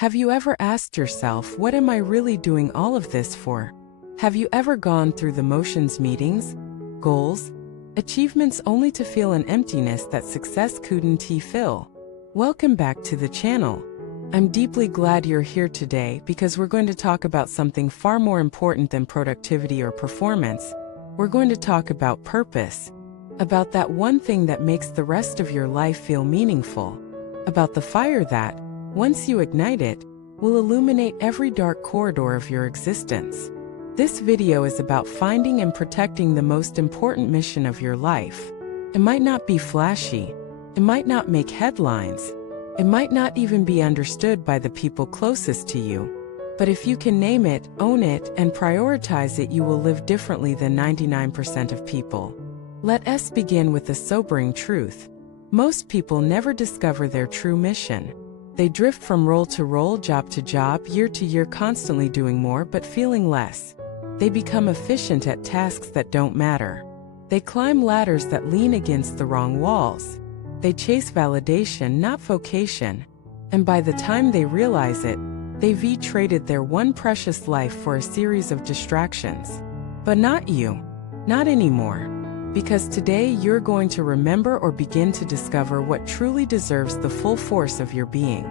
Have you ever asked yourself, what am I really doing all of this for? Have you ever gone through the motions, meetings, goals, achievements only to feel an emptiness that success couldn't fill? Welcome back to the channel. I'm deeply glad you're here today because we're going to talk about something far more important than productivity or performance. We're going to talk about purpose, about that one thing that makes the rest of your life feel meaningful, about the fire that, once you ignite it, will illuminate every dark corridor of your existence. This video is about finding and protecting the most important mission of your life. It might not be flashy, it might not make headlines, it might not even be understood by the people closest to you. But if you can name it, own it, and prioritize it, you will live differently than 99% of people. Let us begin with the sobering truth. Most people never discover their true mission. They drift from role to role, job to job, year to year, constantly doing more but feeling less. They become efficient at tasks that don't matter. They climb ladders that lean against the wrong walls. They chase validation, not vocation. And by the time they realize it, they've traded their one precious life for a series of distractions. But not you. Not anymore. Because today you're going to remember or begin to discover what truly deserves the full force of your being.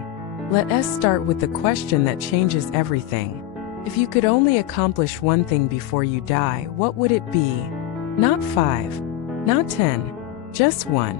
Let us start with the question that changes everything. If you could only accomplish one thing before you die, what would it be? Not 5, not 10, just one.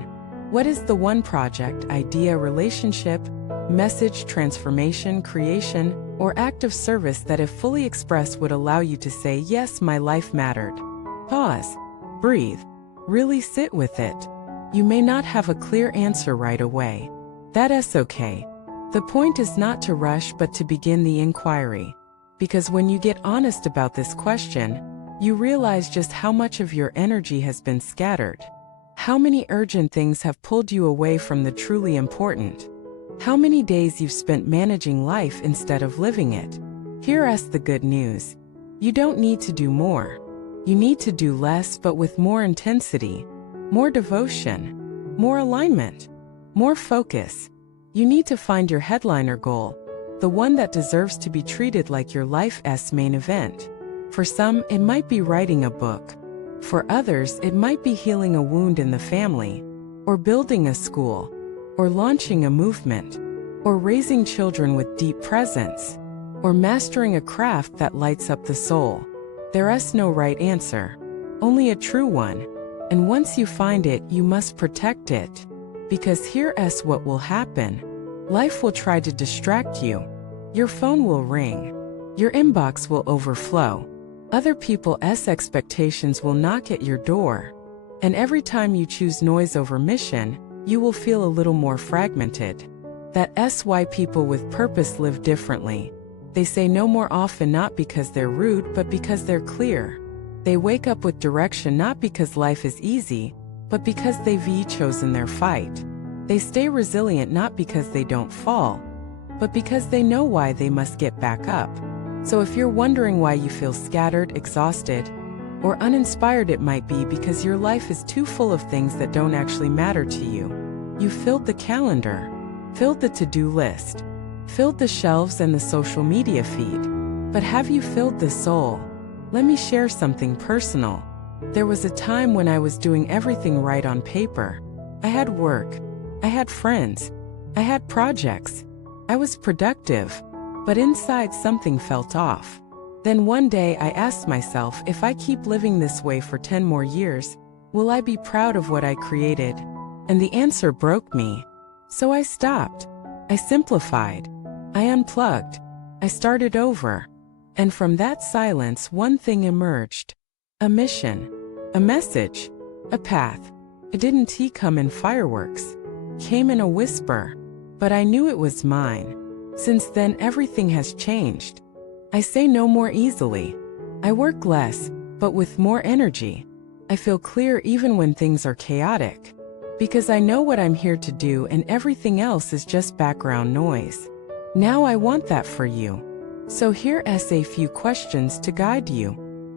What is the one project, idea, relationship, message, transformation, creation, or act of service that, if fully expressed, would allow you to say, yes, my life mattered? Pause. Breathe. Really sit with it. You may not have a clear answer right away. That's okay. The point is not to rush but to begin the inquiry. Because when you get honest about this question, you realize just how much of your energy has been scattered. How many urgent things have pulled you away from the truly important? How many days you've spent managing life instead of living it? Here's the good news. You don't need to do more. You need to do less but with more intensity, more devotion, more alignment, more focus. You need to find your headliner goal, the one that deserves to be treated like your life's main event. For some, it might be writing a book. For others, it might be healing a wound in the family, or building a school, or launching a movement, or raising children with deep presence, or mastering a craft that lights up the soul. There's no right answer, only a true one. And once you find it, you must protect it. Because here's what will happen. Life will try to distract you. Your phone will ring. Your inbox will overflow. Other people's expectations will knock at your door. And every time you choose noise over mission, you will feel a little more fragmented. That's why people with purpose live differently. They say no more often, not because they're rude, but because they're clear. They wake up with direction, not because life is easy, but because they've chosen their fight. They stay resilient, not because they don't fall, but because they know why they must get back up. So if you're wondering why you feel scattered, exhausted, or uninspired, it might be because your life is too full of things that don't actually matter to you. You filled the calendar, filled the to-do list, filled the shelves and the social media feed. But have you filled the soul? Let me share something personal. There was a time when I was doing everything right on paper. I had work. I had friends. I had projects. I was productive. But inside something felt off. Then one day I asked myself, if I keep living this way for 10 more years, will I be proud of what I created? And the answer broke me. So I stopped. I simplified. I unplugged. I started over. And from that silence, one thing emerged. A mission. A message. A path. It didn't come in fireworks. Came in a whisper. But I knew it was mine. Since then, everything has changed. I say no more easily. I work less, but with more energy. I feel clear even when things are chaotic. Because I know what I'm here to do, and everything else is just background noise. Now I want that for you. So here's a few questions to guide you.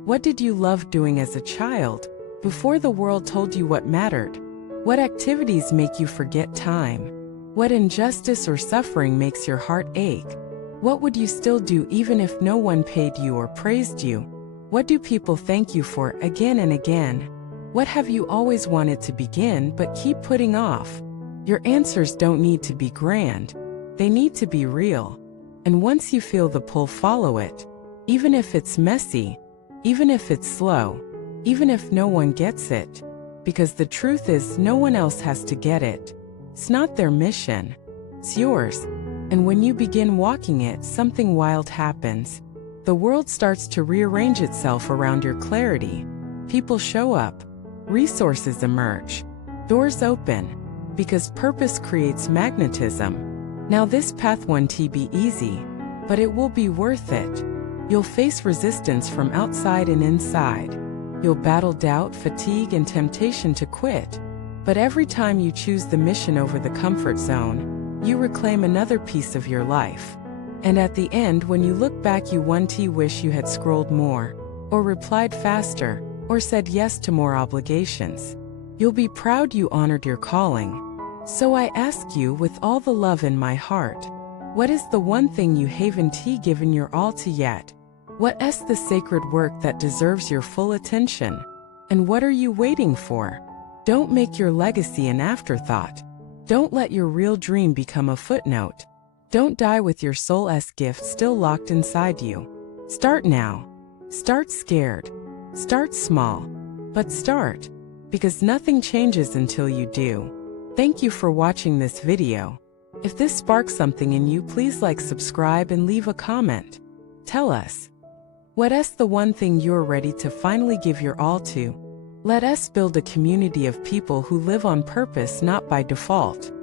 What did you love doing as a child, before the world told you what mattered? What activities make you forget time? What injustice or suffering makes your heart ache? What would you still do even if no one paid you or praised you? What do people thank you for again and again? What have you always wanted to begin but keep putting off? Your answers don't need to be grand. They need to be real. And once you feel the pull, follow it. Even if it's messy, even if it's slow, even if no one gets it. Because the truth is, no one else has to get it. It's not their mission. It's yours. And when you begin walking it, something wild happens. The world starts to rearrange itself around your clarity. People show up. Resources emerge. Doors open. Because purpose creates magnetism. Now this path won't be easy, but it will be worth it. You'll face resistance from outside and inside. You'll battle doubt, fatigue, and temptation to quit. But every time you choose the mission over the comfort zone, you reclaim another piece of your life. And at the end, when you look back, you wish you had scrolled more, or replied faster, or said yes to more obligations. You'll be proud you honored your calling. So I ask you with all the love in my heart, what is the one thing you haven't given your all to yet? What is the sacred work that deserves your full attention? And what are you waiting for? Don't make your legacy an afterthought. Don't let your real dream become a footnote. Don't die with your soul's gift still locked inside you. Start now. Start scared. Start small. But start. Because nothing changes until you do. Thank you for watching this video. If this sparks something in you, please like, subscribe, and leave a comment. Tell us. What is the one thing you're ready to finally give your all to? Let us build a community of people who live on purpose, not by default.